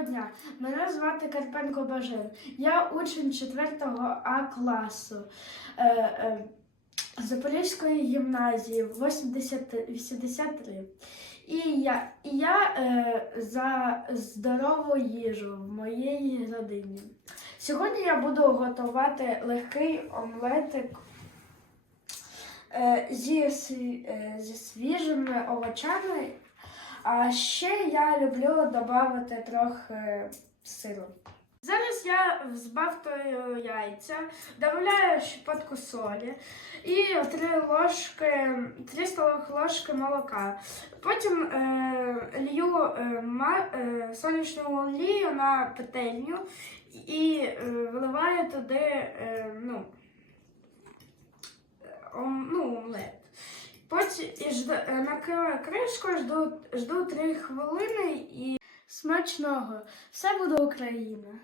Доброго дня! Мене звати Карпенко Бажен. Я учень 4 А класу е, е, Запорізької гімназії 80, 83. І я, і я е, за здорову їжу в моїй родині. Сьогодні я буду готувати легкий омлетик е, зі, е, зі свіжими овочами. А ще я люблю додати трохи сиру. Зараз я збавтую яйця, додаю щепотку солі і 3 ложки, 3 столових ложки молока. Потім е, лью е, е, сонячну олію на петельню і е, виливаю туди е, ну, ом, ну, омлет. Потім і жду, накрила кришку, жду, жду 3 хвилини і смачного. Все буде Україна!